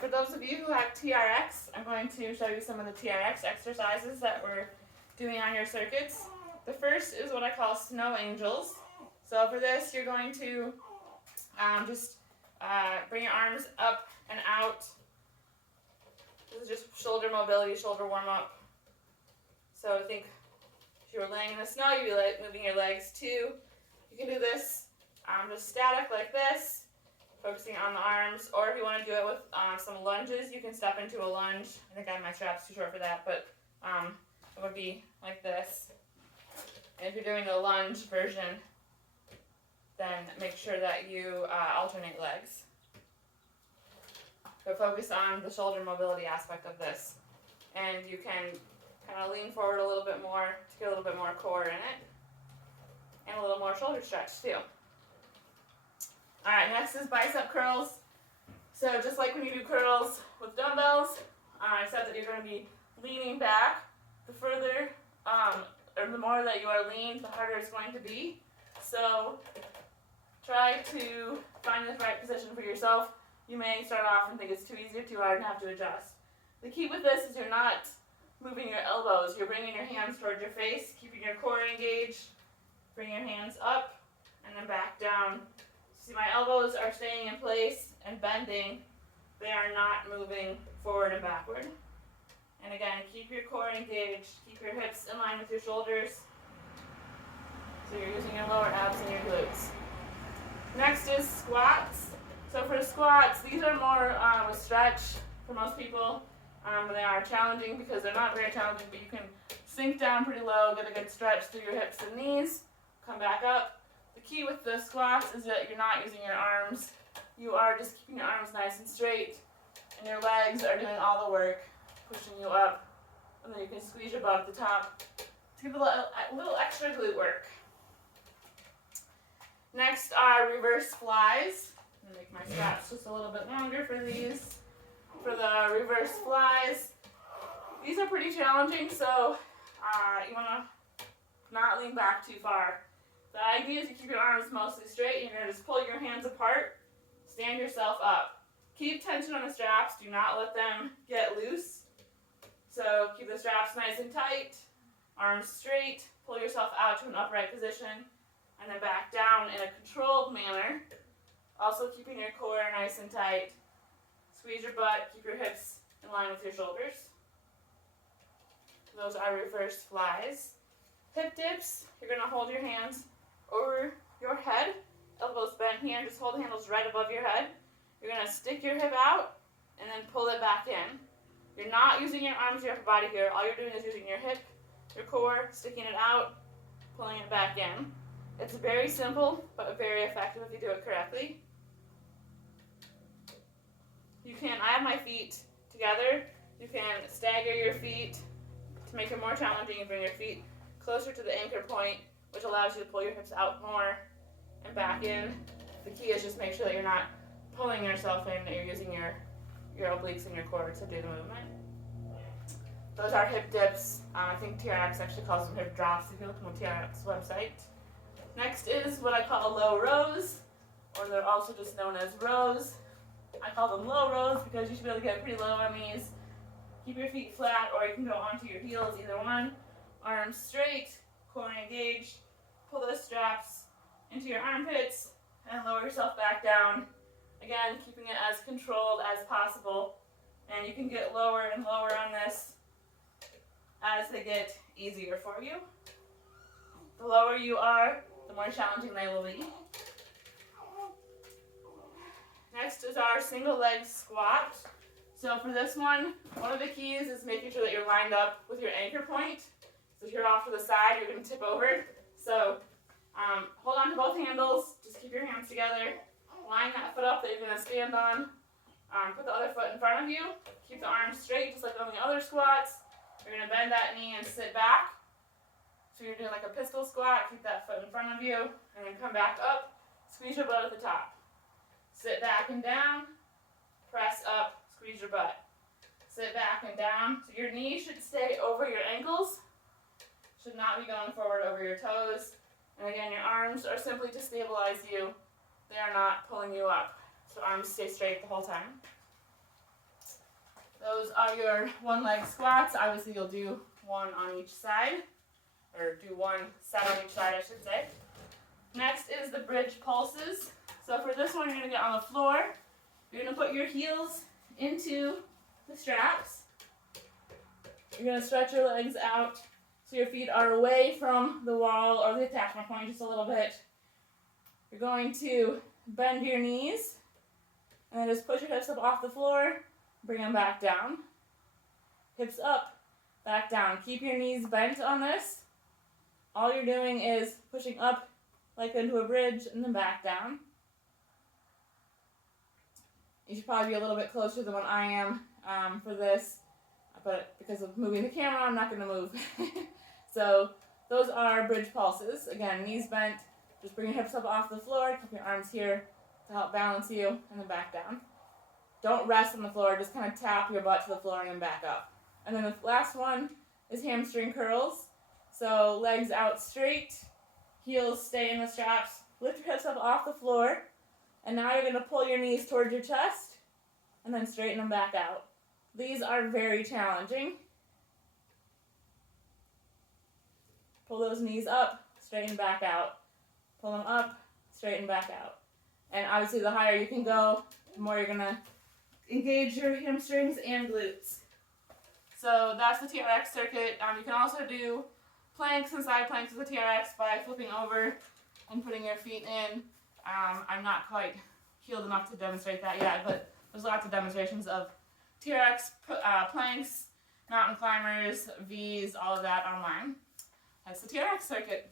for those of you who have TRX, I'm going to show you some of the TRX exercises that we're doing on your circuits. The first is what I call snow angels. So for this, you're going to bring your arms up and out. This is just shoulder mobility, shoulder warm-up. So I think if you were laying in the snow, you'd be like moving your legs too. You can do this just static like this, focusing on the arms, or if you want to do it with some lunges, you can step into a lunge. I think I have my straps too short for that, but it would be like this. And if you're doing the lunge version, then make sure that you alternate legs. But focus on the shoulder mobility aspect of this. And you can kind of lean forward a little bit more to get a little bit more core in it. And a little more shoulder stretch too. Alright, next is bicep curls. So just like when you do curls with dumbbells, I said that you're going to be leaning back. The further or the more that you are lean, the harder it's going to be. So try to find the right position for yourself. You may start off and think it's too easy or too hard and have to adjust. The key with this is you're not moving your elbows. You're bringing your hands towards your face, keeping your core engaged. Bring your hands up and then back down. See, my elbows are staying in place and bending. They are not moving forward and backward. And again, keep your core engaged. Keep your hips in line with your shoulders. So you're using your lower abs and your glutes. Next is squats. So for squats, these are more a stretch for most people. They are challenging because they're not very challenging, but you can sink down pretty low, get a good stretch through your hips and knees, come back up. The key with the squats is that you're not using your arms. You are just keeping your arms nice and straight, and your legs are doing all the work, pushing you up, and then you can squeeze your butt at the top to give a little extra glute work. Next are reverse flies. I'm going to make my straps just a little bit longer for these. For the reverse flies, these are pretty challenging, so you want to not lean back too far. The idea is you keep your arms mostly straight. You're going to just pull your hands apart, stand yourself up. Keep tension on the straps. Do not let them get loose. So keep the straps nice and tight, arms straight, pull yourself out to an upright position, and then back down in a controlled manner. Also keeping your core nice and tight. Squeeze your butt, keep your hips in line with your shoulders. Those are reverse flies. Hip dips, you're going to hold your hands over your head, elbows bent here, just hold the handles right above your head. You're going to stick your hip out and then pull it back in. You're not using your arms or your upper body here. All you're doing is using your hip, your core, sticking it out, pulling it back in. It's very simple, but very effective if you do it correctly. I have my feet together. You can stagger your feet to make it more challenging and bring your feet closer to the anchor point, which allows you to pull your hips out more and back in. The key is just make sure that you're not pulling yourself in, that you're using your obliques and your core to do the movement. Those are hip dips. I think TRX actually calls them hip drops if you look on the TRX website. Next is what I call low rows, or they're also just known as rows. I call them low rows because you should be able to get pretty low on these. Keep your feet flat, or you can go onto your heels, either one. Arms straight, core engaged. Pull those straps into your armpits and lower yourself back down. Again, keeping it as controlled as possible. And you can get lower and lower on this as they get easier for you. The lower you are, the more challenging they will be. Next is our single leg squat. So for this one of the keys is making sure that you're lined up with your anchor point. So if you're off to the side, you're going to tip over. So hold on to both handles. Just keep your hands together. Line that foot up that you're going to stand on. Put the other foot in front of you. Keep the arms straight just like on the other squats. You're going to bend that knee and sit back. So you're doing like a pistol squat. Keep that foot in front of you. And then come back up. Squeeze your butt at the top. Sit back and down, press up, squeeze your butt. Sit back and down. So your knees should stay over your ankles. Should not be going forward over your toes. And again, your arms are simply to stabilize you. They are not pulling you up. So arms stay straight the whole time. Those are your one leg squats. Obviously you'll do one on each side, or do one set on each side, I should say. Next is the bridge pulses. So for this one, you're gonna get on the floor. You're gonna put your heels into the straps. You're gonna stretch your legs out so your feet are away from the wall or the attachment point just a little bit. You're going to bend your knees and then just push your hips up off the floor, bring them back down. Hips up, back down. Keep your knees bent on this. All you're doing is pushing up like into a bridge and then back down. You should probably be a little bit closer than what I am for this, but because of moving the camera, I'm not going to move. So those are bridge pulses. Again, knees bent, just bring your hips up off the floor, keep your arms here to help balance you, and then back down. Don't rest on the floor, just kind of tap your butt to the floor and then back up. And then the last one is hamstring curls. So legs out straight, heels stay in the straps, lift your hips up off the floor, and now you're going to pull your knees towards your chest and then straighten them back out. These are very challenging. Pull those knees up, straighten back out. Pull them up, straighten back out. And obviously the higher you can go, the more you're going to engage your hamstrings and glutes. So that's the TRX circuit. You can also do planks and side planks with the TRX by flipping over and putting your feet in. I'm not quite healed enough to demonstrate that yet, but there's lots of demonstrations of TRX planks, mountain climbers, V's, all of that online. That's the TRX circuit.